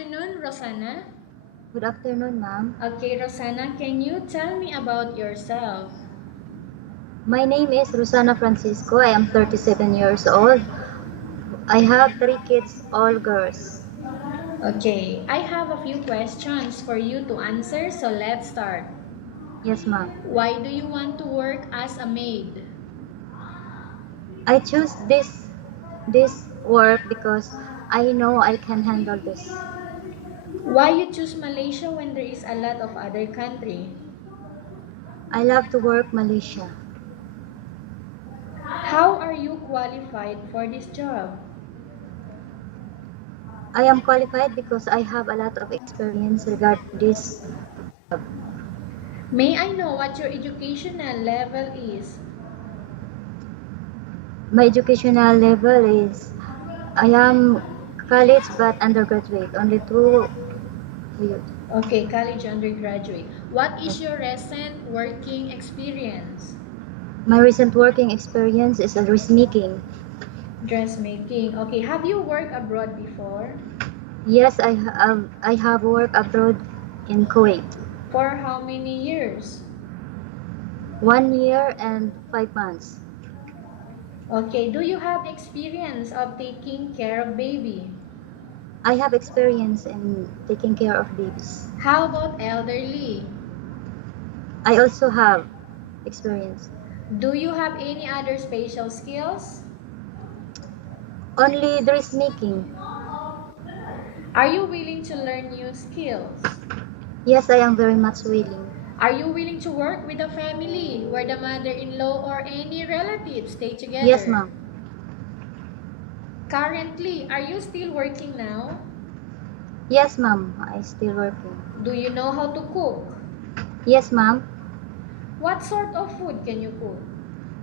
Afternoon, Rosana. Good afternoon, ma'am. Okay, Rosana, can you tell me about yourself? My name is Rosana Francisco. I am 37 years old. I have three kids, all girls. Okay, I have a few questions for you to answer, so let's start. Yes, ma'am. Why do you want to work as a maid? I choose this work because I know I can handle this. Why you choose Malaysia when there is a lot of other country? I love to work Malaysia. How are you qualified for this job? I am qualified because I have a lot of experience regarding this. May I know what your educational level is? My educational level is I am college but undergraduate, only 2 years. Okay, college undergraduate. What is your recent working experience? My recent working experience is a dressmaking. Dressmaking. Okay, have you worked abroad before? Yes, I have worked abroad in Kuwait. For how many years? 1 year and 5 months. Okay, do you have experience of taking care of baby? I have experience in taking care of babies. How about elderly? I also have experience. Do you have any other special skills? Only dressmaking. Are you willing to learn new skills? Yes, I am very much willing. Are you willing to work with a family where the mother-in-law or any relatives stay Yes, together? ma'am. Currently, are you still working now? Yes, ma'am. I still working. Do you know how to cook? Yes, ma'am. What sort of food can you cook?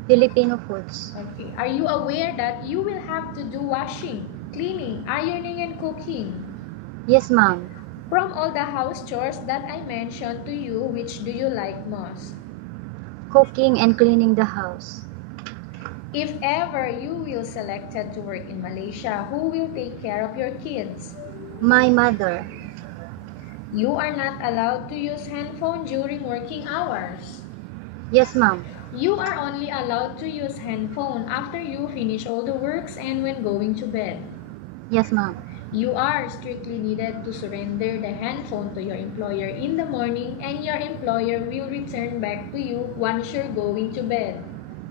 Filipino foods. Okay. Are you aware that you will have to do washing, cleaning, ironing, and cooking? Yes, ma'am. From all the house chores that I mentioned to you, which do you like most? Cooking and cleaning the house. If ever you will selected to work in Malaysia, who will take care of your kids? My mother. You are not allowed to use handphone during working hours. Yes, ma'am. You are only allowed to use handphone after you finish all the works and when going to bed. Yes, ma'am. You are strictly needed to surrender the handphone to your employer in the morning, and your employer will return back to you once you're going to bed.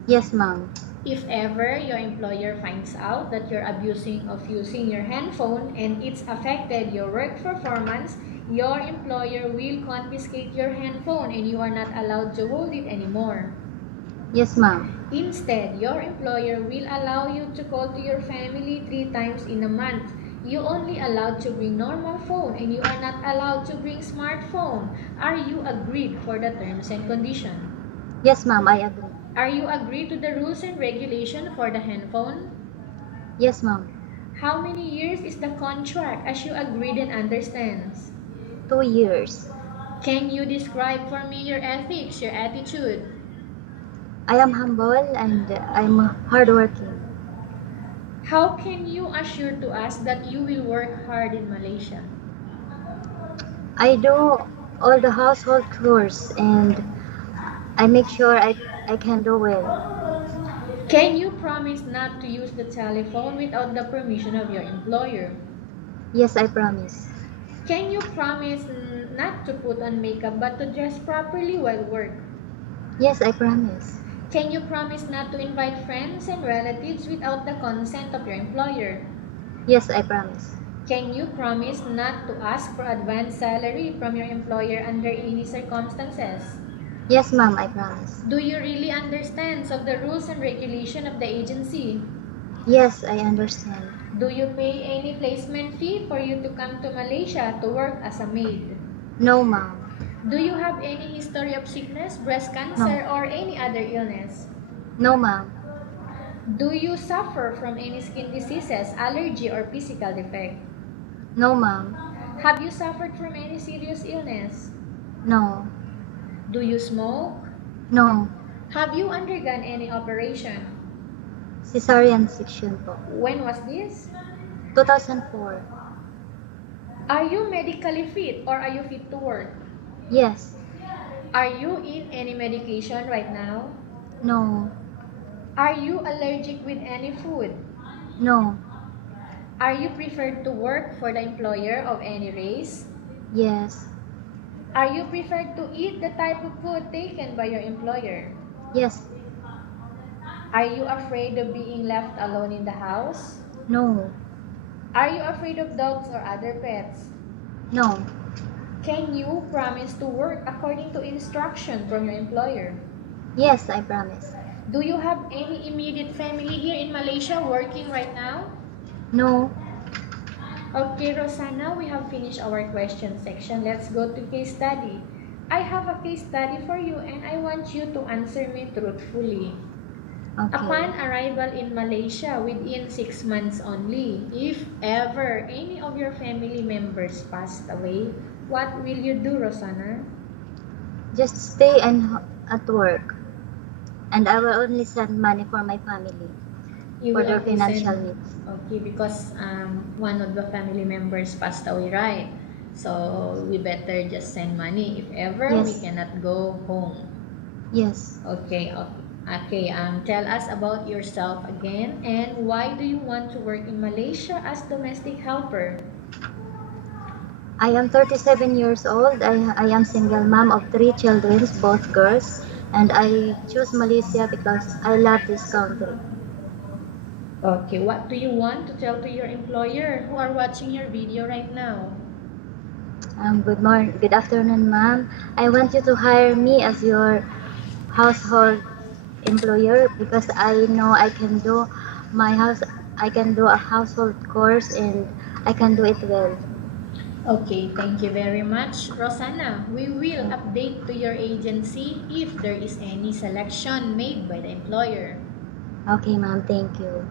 Yes, ma'am. If ever your employer finds out that you're abusing of using your handphone and it's affected your work performance, your employer will confiscate your handphone and you are not allowed to hold it anymore. Yes, ma'am. Instead, your employer will allow you to call to your family 3 times in a month. You only allowed to bring normal phone and you are not allowed to bring smartphone. Are you agreed for the terms and conditions? Yes, ma'am. I agree. Are you agreed to the rules and regulation for the handphone? Yes, ma'am. How many years is the contract as you agreed and understands? 2 years. Can you describe for me your ethics, your attitude? I am humble and I'm hardworking. How can you assure to us that you will work hard in Malaysia? I do all the household chores and I make sure I can do well. Can you promise not to use the telephone without the permission of your employer? Yes, I promise. Can you promise not to put on makeup but to dress properly while work? Yes, I promise. Can you promise not to invite friends and relatives without the consent of your employer? Yes, I promise. Can you promise not to ask for advance salary from your employer under any circumstances? Yes, ma'am, I promise. Do you really understand of the rules and regulation of the agency? Yes, I understand. Do you pay any placement fee for you to come to Malaysia to work as a maid? No, ma'am. Do you have any history of sickness, breast cancer, No. or any other illness? No, ma'am. Do you suffer from any skin diseases, allergy, or physical defect? No, ma'am. Have you suffered from any serious illness? No. Do you smoke? No. Have you undergone any operation? Cesarean section po. When was this? 2004. Are you medically fit or are you fit to work? Yes. Are you in any medication right now? No. Are you allergic with any food? No. Are you preferred to work for the employer of any race? Yes. Are you preferred to eat the type of food taken by your employer? Yes. Are you afraid of being left alone in the house? No. Are you afraid of dogs or other pets? No. Can you promise to work according to instruction from your employer? Yes, I promise. Do you have any immediate family here in Malaysia working right now? No. Okay, Rosana, we have finished our question section. Let's go to case study. I have a case study for you and I want you to answer me truthfully. Okay. Upon arrival in Malaysia within 6 months only, if ever any of your family members passed away, what will you do, Rosana? Just stay and at work. And I will only send money for my family You for will their only financial send, needs. okay, because one of the family members passed away, right? So we better just send money if ever we Yes. cannot go home. Yes. Okay, okay. Okay, tell us about yourself again and why do you want to work in Malaysia as domestic helper? I am 37 years old. I am single mom of 3 children, both girls. And I choose Malaysia because I love this country. Okay, what do you want to tell to your employer who are watching your video right now? Good morning, good afternoon, ma'am. I want you to hire me as your household employer because I know I can do my house. I can do a household course and I can do it well. Okay, thank you very much. Rosana, we will update to your agency if there is any selection made by the employer. Okay, ma'am. Thank you.